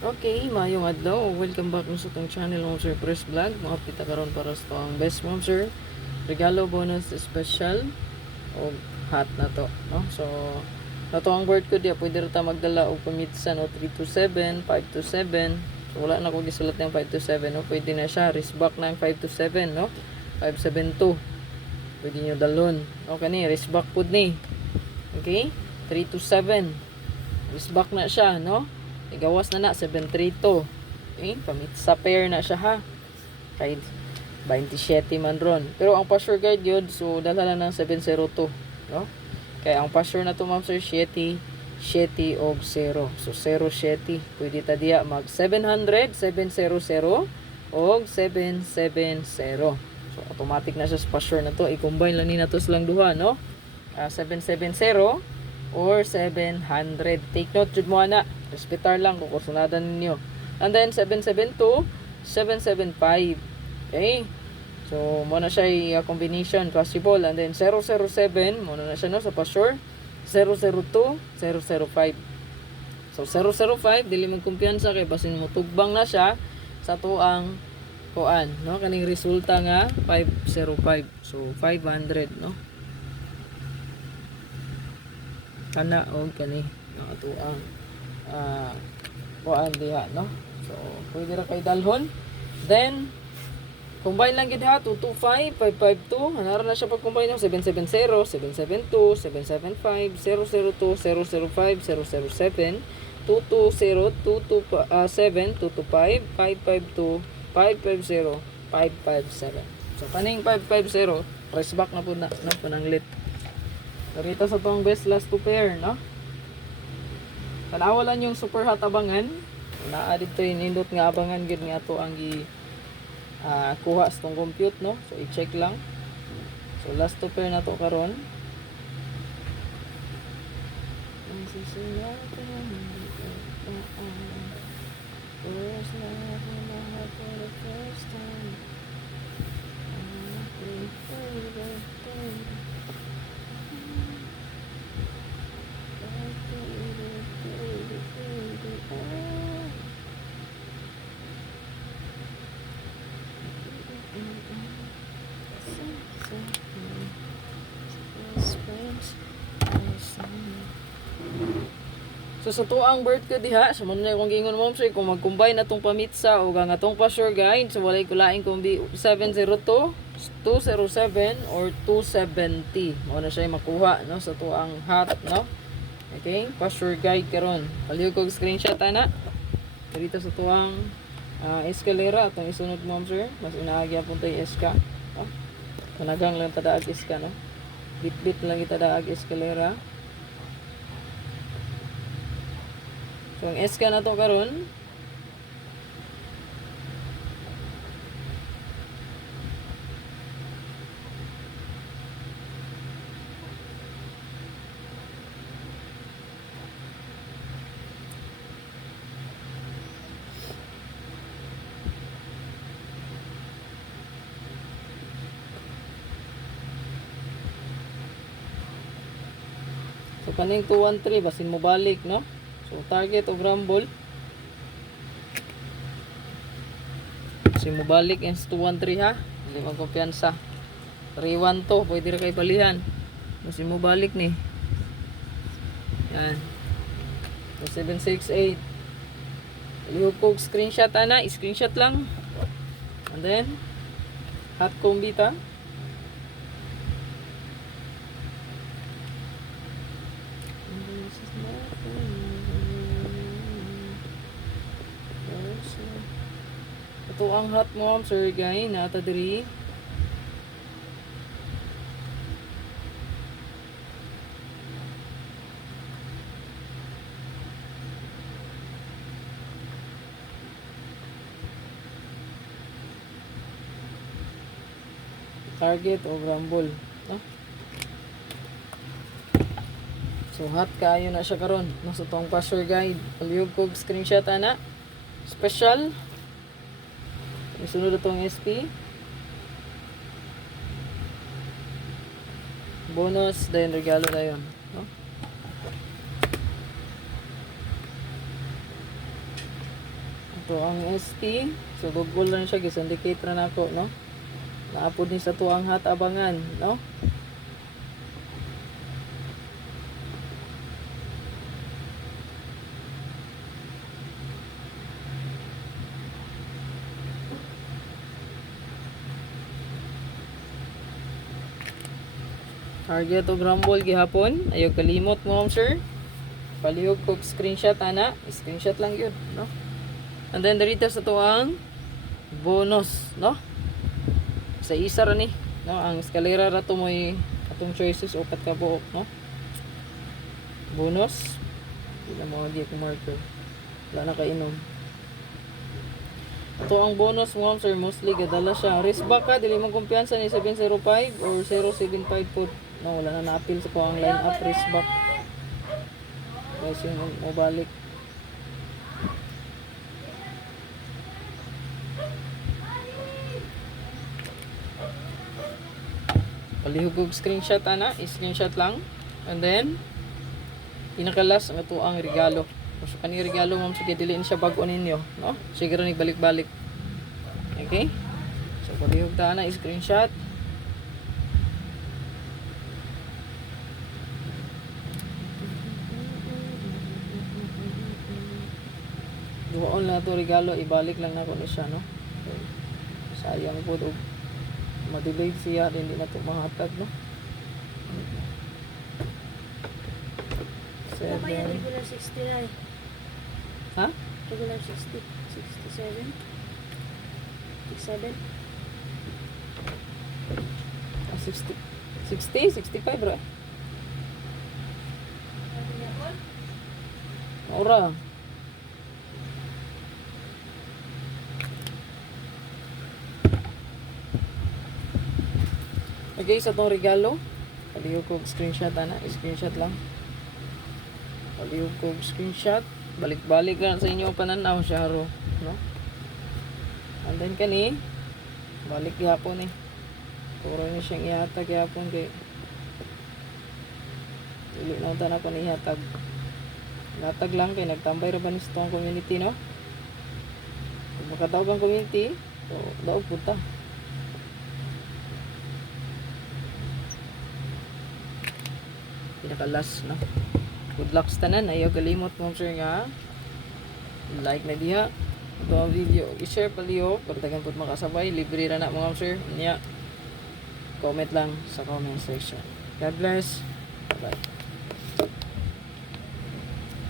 Okay, mayong adlaw. Welcome back sa itong channel ng Sir Press Vlog. Mga pita karon para sa ang best mom sir. Regalo bonus special o hot na to, no? So nato ang word ko dia pwede ra ta magdala og pamitsan o 327, 527. So wala na ko gisulat ng 527, no? Pwede na siya wristback ng 527, no? 572. Pwede niyo dalon. O kani wristback pud ni. Okay? 327. Wristback na siya, no? Igawas na 732. Okay? Pamit sa pair na siya ha. Kahit 27 man ron. Pero ang password guide yun, so dala na ng 702. No? Kaya ang password na to ma'am sir, 7, 7 og 0. So 07. Pwede ta diya mag 700, 700 og 770. So automatic na siya sa password na to. I-combine lang ni na to silang duha, no? 770 or 700. Take note jud mo ana. Respetar lang kung kursunadan ninyo. And then 772, 775. Okay? So mo na siya combination possible. And then 007 mo na siya no sa password. 002, 005. So 005 dili man kumpiyansa kay basin mo tugbang na siya sa tuang kuan, no? Kaning resulta nga 505. So 500, no? Kana og kani ang atuang kuan diha, no? So pwede ra kay dalhon. Then combine lang gid ha 225, 552. Anara na siya pag combine ng 770, 772, 775, 002, 005, 007, 220, 227, 225, 552, 550, 557. So kaning 550 press back na po na pananglit. Narito sa tong best last two pair, no? Tanawa lang yung super hot abangan. Naa dito inindot nga abangan gid nga ato ang kuha sa tong compute, no? So i-check lang. So last two pair na to karon. So sa tuang birth ko diha, sa man na kung gingon mo sir kung mag-combine atong pamitsa o ang atong password guide, so walay kulaing kung 702, 207 or 270. Mo na siya makuha, no, sa tuang hot, no. Okay, password guide karon. Palihog kog screenshot ana. Dito sa tuang escalera atong isunod mo sir. Mas inaagya pud tay eska. No? Managang lang tadaag eska, no. Bit-bit lang itadaag escalera. So ang SK na to karon so kaning 213 basin mo balik, no. So target og rumble. Basin mo balik and 213 ha. Dili man kumpiyansa. 312 pwede ra kay balihan. Basin mo balik ni. Yan. So 768. Palihog kog screenshot ana, screenshot lang. And then hot kombita. Ito ang hot mo sir guy na ata diri. Target o rumble, no? So hot kaayo na siya karon, no, sa tong password guide. Palihog kog screenshot ana. Special. Isunod itong SP. Bonus, then regalo na yun. No? to ang ST. So Google lang siya, gisindicate ra nako, no? Naapod ni sa tuang hat abangan, no? Target o Rumble gihapon. Ayaw kalimot mo, sir. Palihog ko screenshot ana. Screenshot lang yun, no? And then dito sa tuang bonus, no? Sa isa ra ni, no? Ang eskalera ra to mo'y atong choices upat ka buok, no? Bonus. Hindi mo di ko marker. Wala na kainom. Ito ang bonus mo, sir. Mostly gadala siya. Risk back ka, dili mo kumpiyansa ni 705 or 075 po. No, wala na na-appeal sa ko ang line up risk back. Guys, yung mo balik. Palihugog screenshot ana, i-screenshot lang. And then pinakalas ang ito ang regalo. So kani regalo ma'am, sige diliin siya bago ninyo, no? Sige ra ni balik-balik. Okay? So palihug ta ana, i-screenshot. Duwaon lang ito regalo, ibalik lang na ko ni siya, no? So, sayang po, ma-delay siya, hindi na ito mahatag, no? 7. Regular 60 na eh. Ha? Regular 60. 67. 67. 60. 60? 65 bro. Ora. Okay, sa itong regalo, palihog ko screenshot ana, screenshot lang. Palihog ko screenshot, balik-balik lang sa inyo pananaw siya ro, no? And then kani, balik gihapon eh. Puro na siyang ihatag gihapon kay dili na ta na pa ni ihatag. Ihatag lang kay nagtambay ra ba ni sa community, no? Kung makatawag ang community, so daog punta. Pinaka-last, no? Good luck sa tanan. Ayaw kalimot mo, sir, nga like na diha ito ang video, i-share paliyo pagdagan po makasabay, libre ra na mga sir niya. Comment lang sa comment section. God bless. Bye bye.